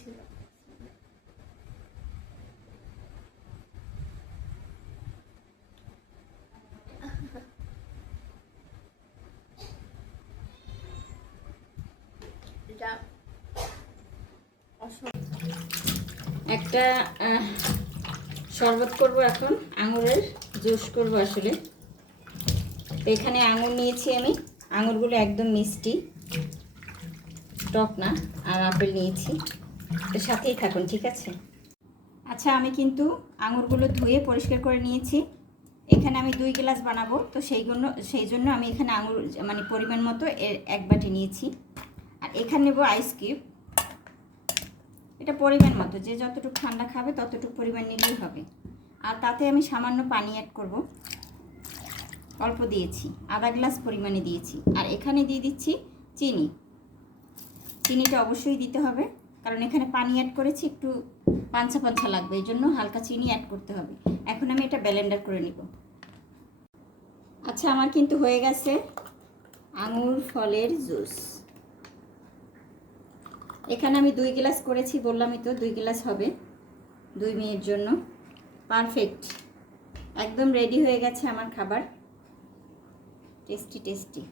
ছিল। এটা একটা শরবত করব এখন, আঙুরের জুস করব আসলে। তো এখানে আঙুর নিয়েছি আমি, আঙুরগুলো একদম মিষ্টি, টক না। আর আপেল নিয়েছি, তো সাথেই থাকুন, ঠিক আছে? আচ্ছা, আমি কিন্তু আঙুরগুলো ধুয়ে পরিষ্কার করে নিয়েছি। এখানে আমি 2 গ্লাস বানাবো, তো সেই জন্য আমি এখানে আঙুর মানে পরিমাণ মতো 1 বাটি নিয়েছি। আর এখানে নেব আইস কিউব, এটা পরিমাণ মতো, যে যতটুকু ঠান্ডা খাবে ততটুকু পরিমাণ নিলেই হবে। আর তাতে আমি সামান্য পানি অ্যাড করব, অল্প দিয়েছি, আধা গ্লাস পরিমাণে দিয়েছি। আর এখানে দিয়ে দিচ্ছি চিনি। চিনিটা অবশ্যই দিতে হবে, কারণ এখানে পানি অ্যাড করেছি, একটু পাঞ্ছা পাঞ্ছা লাগবে, এই জন্য হালকা চিনি অ্যাড করতে হবে। এখন আমি এটা ব্লেন্ডার করে নিব। আচ্ছা, আমার কিন্তু হয়ে গেছে আঙুর ফলের জুস। এখানে আমি 2 গ্লাস করেছি, বললামই তো 2 গ্লাস হবে 2 মিনিট জন্য। পারফেক্ট, একদম রেডি হয়ে গেছে আমার খাবার। Tasty tasty.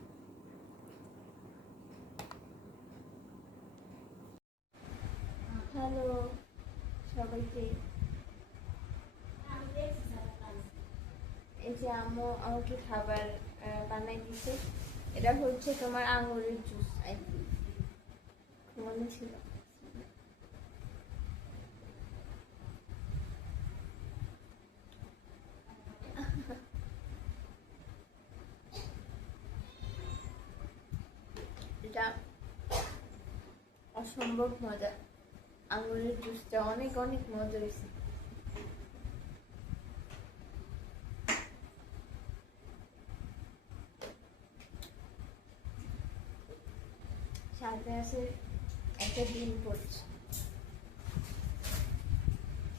হ্যালো সবাইকে। এই যে আম্মু আমাকে খাবার বানাই দিছে। এটা হচ্ছে তোমার আঙুরের জুস। মনে ছিল। এটা অসম্ভব মজা, আঙুরের জুসটা অনেক অনেক মজা হয়েছে। সাথে আছে একটা ডিম পড়ছে,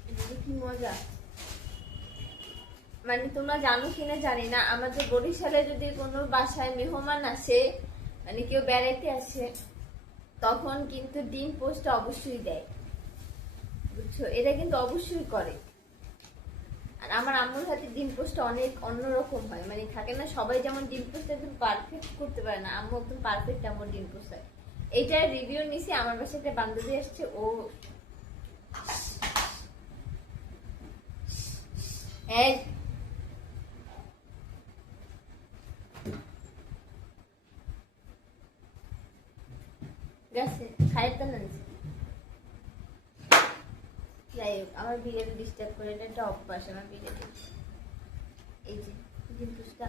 এটা কি মজা। মানে তোমরা জানো কিনা জানি না, আমাদের বরিশালে যদি কোনো বাসায় মেহমান আসে, মানে কেউ বেড়াতে আসে, তখন কিন্তু ডিম পোস্ট অবশ্যই দেয়, বুঝছো? এটা কিন্তু অবশ্যই করে। আর আমার আম্মুর হাতে ডিম পোস্ট অনেক অন্যরকম হয়, মানে থাকে না সবাই যেমন ডিম পোস্ট একদম পারফেক্ট করতে পারে না, আম্মু একদম পারফেক্ট আমার ডিম পোস্ট হয়। এইটার রিভিউ নিছি, আমার বাসায় একটা বান্ধবী আসছে, ও এই গেছে খাইতে না। যাই হোক, আমার বিয়ের ডিস্টার্ব করে, এটা একটা অভ্যাস আমার বিয়ের। এই যে ডিম পোস্টটা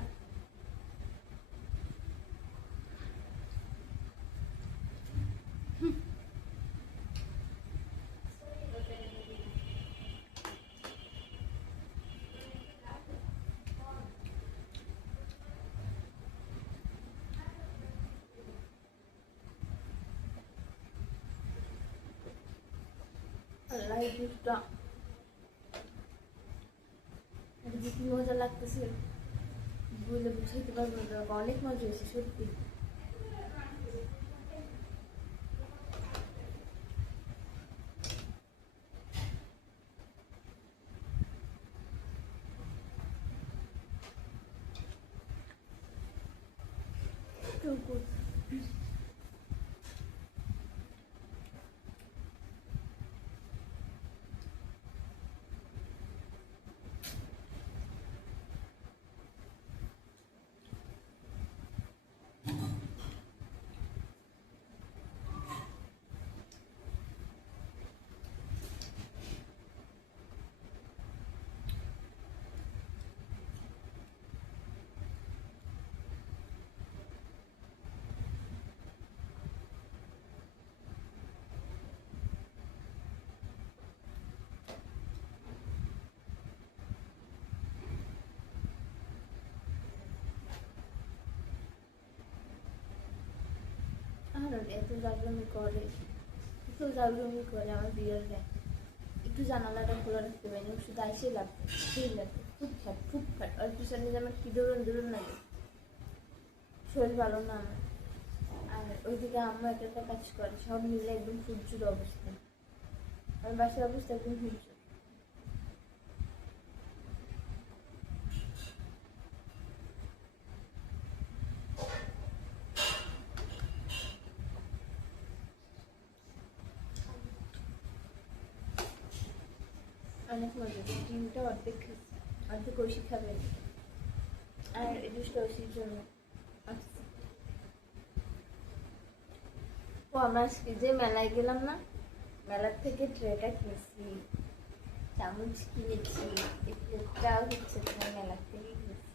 আল্লাহ, এই জুসটা কি মজা লাগতেছে বলে বুঝাইতে পারবো না, অনেক মজা হয়েছে সত্যি। আর এত জাগরমি করে, এত জাগরমি করে আমার বিড়ালটা। একটু জানালাটা খোলা রাখতে পারি না, শুধু আইসে লাগবে, সেই লাগবে ফুটফাট ফুটফাট। আর পিছনে যে আমার কি দৌড়ন দৌড়ন লাগে, শরীর ভালো না আমার। আর ওইদিকে আম্মা একটা কাজ করে, সব মিলে একদম ফুটজুর অবস্থা। আমার বাসার অবস্থা একদম হিংস্র। অনেক মজা, ডিমটা অর্ধেক খেয়েছি, অর্ধেক ঐশী খাবে আর এই দুটো ঐশীর জন্য। আচ্ছা। ও আমরা আজকে যে মেলায় গেলাম না, মেলার থেকে ট্রেটা কিনেছি, চামচ কিনেছি, এই প্লেটটাও হচ্ছে তোমার মেলার থেকে কিনেছি।